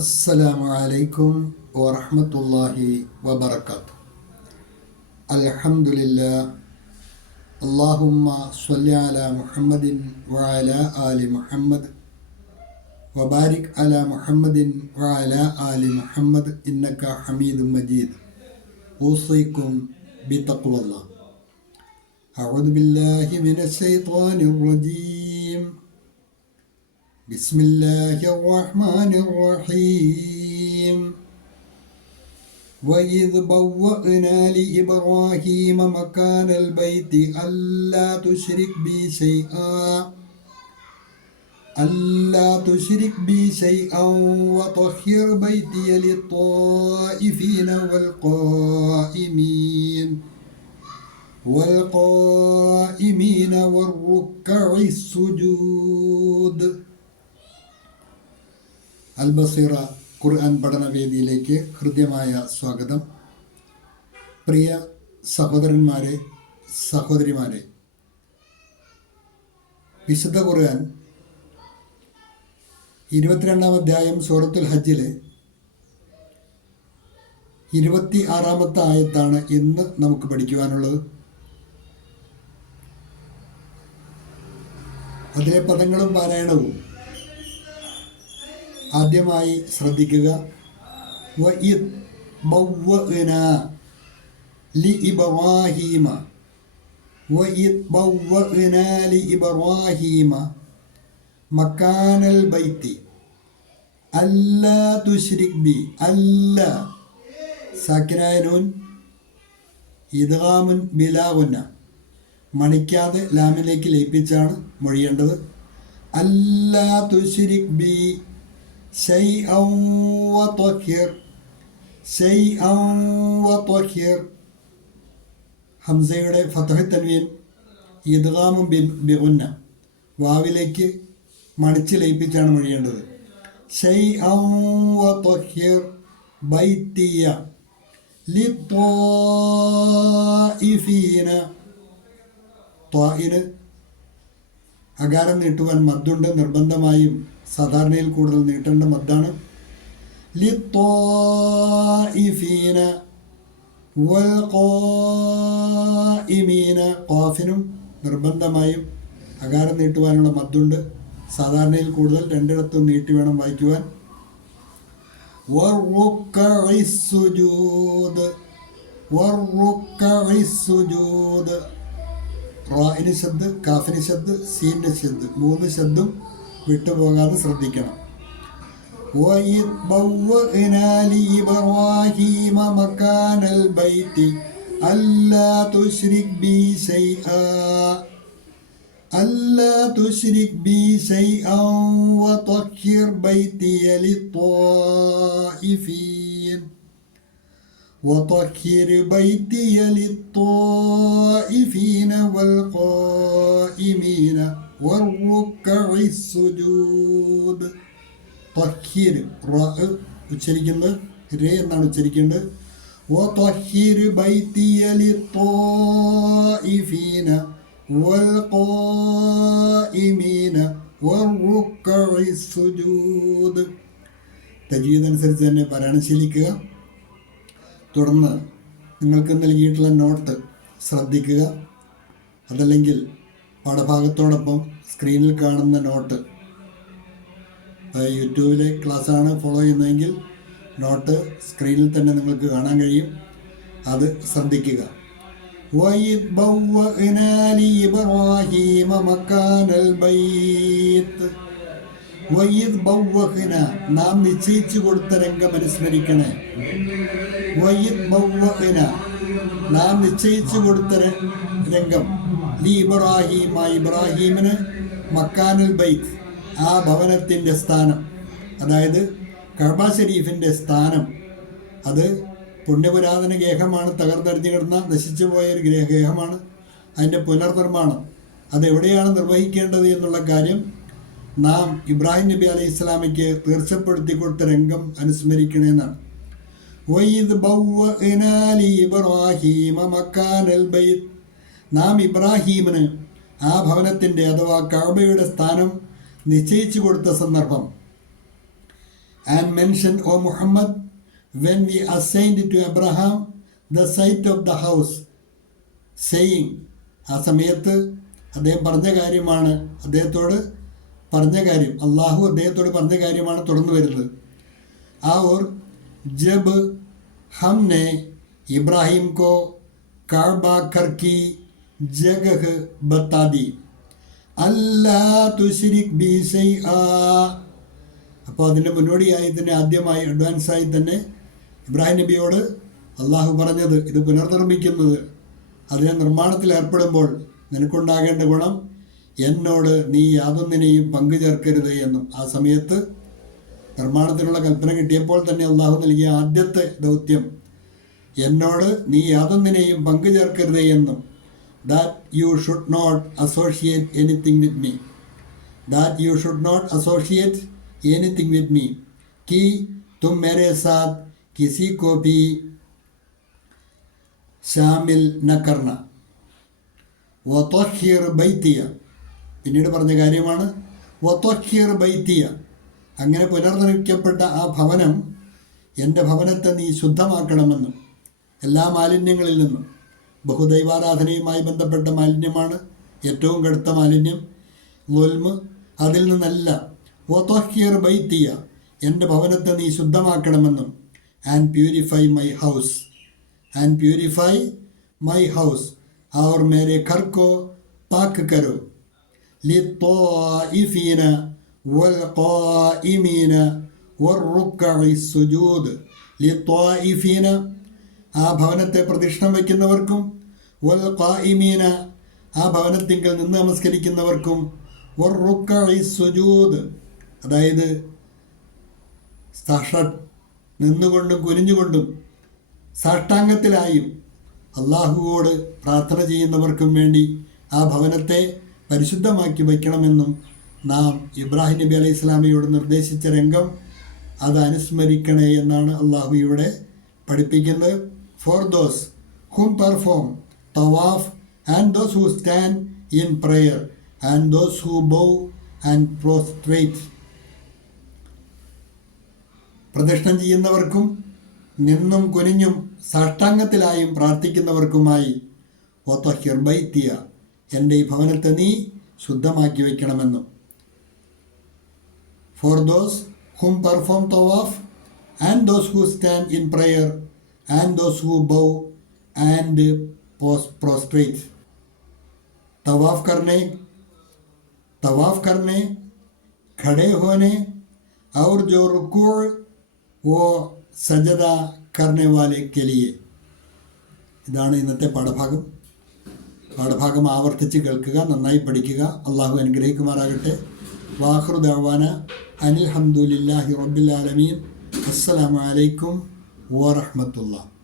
അസ്സലാമു അലൈക്കും വറഹമത്തല്ലാഹി വബർക്കാത്ത് അൽഹംദുലില്ല അള്ളാഹുമ്മ സ്വല്ലി അല മുഹമ്മദിൻ വഅല ആലി മുഹമ്മദ് വബാരിക് അല മുഹമ്മദിൻ വഅല ആലി മുഹമ്മദ് ഇന്നക്ക ഹമീദ് മജീദ്. ഊസൈക്കും ബി തഖ്വല്ലാ. അഊദു ബില്ലാഹി മിനശ് ശൈത്വാനിർ റജീം. بسم الله الرحمن الرحيم. وإذ بوأنا لإبراهيم مكان البيت ألا تشرك بي شيئا ألا تشرك بي شيئا وطهر بيتي للطائفين والقائمين والقائمين والركع السجود. അൽബസീറ ഖുർആൻ പഠനവേദിയിലേക്ക് ഹൃദ്യമായ സ്വാഗതം. പ്രിയ സഹോദരന്മാരെ സഹോദരിമാരെ വിശുദ്ധ ഖുർആൻ ഇരുപത്തിരണ്ടാം അധ്യായം സൂറത്തുൽ ഹജ്ജിലെ ഇരുപത്തി ആറാമത്തെ ആയത്താണ് ഇന്ന് നമുക്ക് പഠിക്കുവാനുള്ളത്. അതിലെ പദങ്ങളും പാരായണവും ആദ്യമായി ശ്രദ്ധിക്കുക. മണിക്കാതെ ലാമിലേക്ക് ലയിപ്പിച്ചാണ് മൊഴിയേണ്ടത്. അല്ലാ തുശ്രിക് ബി. شيئا وطكر شيئا وطكر ഹംസയുടെ ഫതഹ് തൻവീൻ ഇദ്ഗാമും ബിൻ ബിഗുന്ന. വാവിലേക്ക് മടിച്ച് ലയിപ്പിച്ചാണ് മൊഴിയേണ്ടത്. ഷൈ തൊഹിർ ബൈത്തിയ ലിത്വാഇഫീന. ത്വായിന് അകാരം നീട്ടുവാൻ മദ്ദുണ്ട് നിർബന്ധമായും സാധാരണയിൽ കൂടുതൽ നീട്ടേണ്ട മദ്ദാണ്. വൽഖായിമീന ഖാഫിനും നിർബന്ധമായും അകാരം നീട്ടുവാനുള്ള മദ്ദുണ്ട്. സാധാരണയിൽ കൂടുതൽ രണ്ടിടത്തും നീട്ടി വേണം വായിക്കുവാൻ. റായിന് ശബ്ദ് കാഫിന് ശബ്ദ് സീന്റെ ശബ്ദ് മൂന്ന് ശബ്ദും വിട്ടുപോകാതെ ശ്രദ്ധിക്കണം وإذ بوأنا لإبراهيم مكان البيت ألا تشرك بي شيئا ألا تشرك بي شيئا وطهر بيتي للطائفين وطهر بيتي للطائفين والقائمين والركع السجود طهر റാ ഉച്ചരിക്കുന്നത് രേ എന്നാണ് ഉച്ചരിക്കേണ്ടത് وطهر بيتي للطائفين والقائمين والركع السجود തജീദ് അനുസരിച്ച് തന്നെ പാരായണം ശീലിക്കുക തുടർന്ന് നിങ്ങൾക്ക് നൽകിയിട്ടുള്ള നോട്ട് ശ്രദ്ധിക്കുക അതല്ലെങ്കിൽ പാഠഭാഗത്തോടൊപ്പം സ്ക്രീനിൽ കാണുന്ന നോട്ട് യൂട്യൂബിലെ ക്ലാസ്സാണ് ഫോളോ ചെയ്യുന്നതെങ്കിൽ നോട്ട് സ്ക്രീനിൽ തന്നെ നിങ്ങൾക്ക് കാണാൻ കഴിയും അത് ശ്രദ്ധിക്കുക وَإِذْ بَوَّأْنَا لِإِبْرَاهِيمَ مَكَانَ الْبَيْتِ വയ്യത് ബൗവഹന നാം നിശ്ചയിച്ചു കൊടുത്ത രംഗം അനുസ്മരിക്കണേ വയ്യത് ബൗവഹന നാം നിശ്ചയിച്ചു കൊടുത്ത രംഗം. ലി ഇബ്രാഹിം ഇബ്രാഹീമിന് മക്കാനുൽ ബൈത്ത് ആ ഭവനത്തിന്റെ സ്ഥാനം. അതായത് കഴബ ഷരീഫിന്റെ സ്ഥാനം. അത് പുണ്യപുരാതന ഗേഹമാണ് തകർന്നടിഞ്ഞു കിടന്ന നശിച്ചു പോയ ഒരു ഗേഹമാണ് അതിന്റെ പുനർനിർമ്മാണം. അത് എവിടെയാണ് നിർവഹിക്കേണ്ടത് എന്നുള്ള കാര്യം നാം ഇബ്രാഹിം നബി അലൈഹി ഇസ്ലാമിക്ക് തീർച്ചപ്പെടുത്തി കൊടുത്ത രംഗം അനുസ്മരിക്കണമെന്നാണ് വൈദ് ഇബ്രാഹിമ മക്കാനൽ ബൈത്ത്. നാം ഇബ്രാഹീമിന് ആ ഭവനത്തിന്റെ അഥവാ കാബയുടെ സ്ഥാനം നിശ്ചയിച്ചു കൊടുത്ത സന്ദർഭം. And mention O Muhammad when we assigned to Abraham the site of the house saying ആ സമയത്ത് അദ്ദേഹം പറഞ്ഞ കാര്യമാണ് അദ്ദേഹത്തോട് പറഞ്ഞ കാര്യം അള്ളാഹു അദ്ദേഹത്തോട് പറഞ്ഞ കാര്യമാണ് തുടർന്നു വരുന്നത്. ആ ഓർ ജബ് ഹംനെ ഇബ്രാഹിം കോ കാബ കർക്കി ജഗഹ് ബത്താദി. അല്ലാ തുശിരിക് ബി ആ അപ്പോൾ അതിന്റെ മുന്നോടിയായി തന്നെ ആദ്യമായി അഡ്വാൻസായി തന്നെ ഇബ്രാഹിം നബിയോട് അള്ളാഹു പറഞ്ഞത് ഇത് പുനർനിർമ്മിക്കുന്നത്. അതിനെ നിർമ്മാണത്തിൽ ഏർപ്പെടുമ്പോൾ നിനക്കുണ്ടാകേണ്ട ഗുണം എന്നോട് നീ യാതൊന്നിനെയും പങ്കു ചേർക്കരുത് എന്നും. ആ സമയത്ത് നിർമ്മാണത്തിനുള്ള കൽപ്പന കിട്ടിയപ്പോൾ തന്നെ അള്ളാഹു നൽകിയ ആദ്യത്തെ ദൗത്യം എന്നോട് നീ യാതൊന്നിനെയും പങ്കു ചേർക്കരുത് എന്നും. that you should not associate anything with me that you should not associate anything with me कि तुम मेरे साथ किसी को भी ഷാമിൽ ന കർണ വൊത്തോഖീർ ബൈത്തിയ പിന്നീട് പറഞ്ഞ കാര്യമാണ് വൊത്തോഖീർ ബൈത്തിയ അങ്ങനെ പുനർനിർമ്മിക്കപ്പെട്ട ആ ഭവനം എൻ്റെ ഭവനത്തെ നീ ശുദ്ധമാക്കണമെന്നും എല്ലാ മാലിന്യങ്ങളിൽ നിന്നും ബഹുദൈവാരാധനയുമായി ബന്ധപ്പെട്ട മാലിന്യമാണ് ഏറ്റവും കടുത്ത മാലിന്യം. ലുൽമ് അതിൽ നിന്നല്ല. വോത്തോഹിയർ ബൈത്തിയ എന്റെ ഭവനത്തെ നീ ശുദ്ധമാക്കണമെന്നും. And purify my house. And purify my house. അവർ മേരെ ഖർക്കോ പാക്ക് കരോ. ലിത്തോഇഫീന والقائمين ലി തോ ഇഫീന ആ ഭവനത്തെ പ്രതിഷ്ഠം വയ്ക്കുന്നവർക്കും വൽ ഖായിമീന ആ ഭവനത്തിങ്കൽ നിന്ന് നമസ്കരിക്കുന്നവർക്കും വർ റുക്കഇ സുജൂദ് അതായത് സാക്ഷാ നിന്നുകൊണ്ടും കുനിഞ്ഞുകൊണ്ടും സാഷ്ടാംഗത്തിലായും അള്ളാഹുവോട് പ്രാർത്ഥന ചെയ്യുന്നവർക്കും വേണ്ടി ആ ഭവനത്തെ പരിശുദ്ധമാക്കി വയ്ക്കണമെന്നും നാം ഇബ്രാഹിം നബി അലൈഹി ഇസ്ലാമിയോട് നിർദ്ദേശിച്ച രംഗം അത് അനുസ്മരിക്കണേ എന്നാണ് അള്ളാഹു ഇവിടെ പഠിപ്പിക്കുന്നത്. For those whom perform tawaf and those who stand in prayer and those who bow and prostrate. പ്രദക്ഷിണം ചെയ്യുന്നവർക്കും നിന്നും കുനിഞ്ഞും സാഷ്ടാംഗത്തിലായും പ്രാർത്ഥിക്കുന്നവർക്കുമായി ഓത്തോ ഹിർബൈത്തിയ എന്റെ ഈ ഭവനത്തെ നീ ശുദ്ധമാക്കി വയ്ക്കണമെന്നും for those whom perform tawaf and those who stand in prayer and those who bow and prostrate तवाफ करने तवाफ करने खड़े होने और जो रुकू वो സജദ കർണെ വാലെ കെലിയെ ഇതാണ് ഇന്നത്തെ പാഠഭാഗം പാഠഭാഗം ആവർത്തിച്ച് കേൾക്കുക നന്നായി പഠിക്കുക അള്ളാഹു അനുഗ്രഹിക്കുമാറാകട്ടെ വാഹൃ ദവാന അനിൽ ഹംദുലില്ലാഹി റബ്ബിൽ ആലമീൻ അസ്സലാമു അലൈക്കും വറഹ്മത്തുള്ളാഹി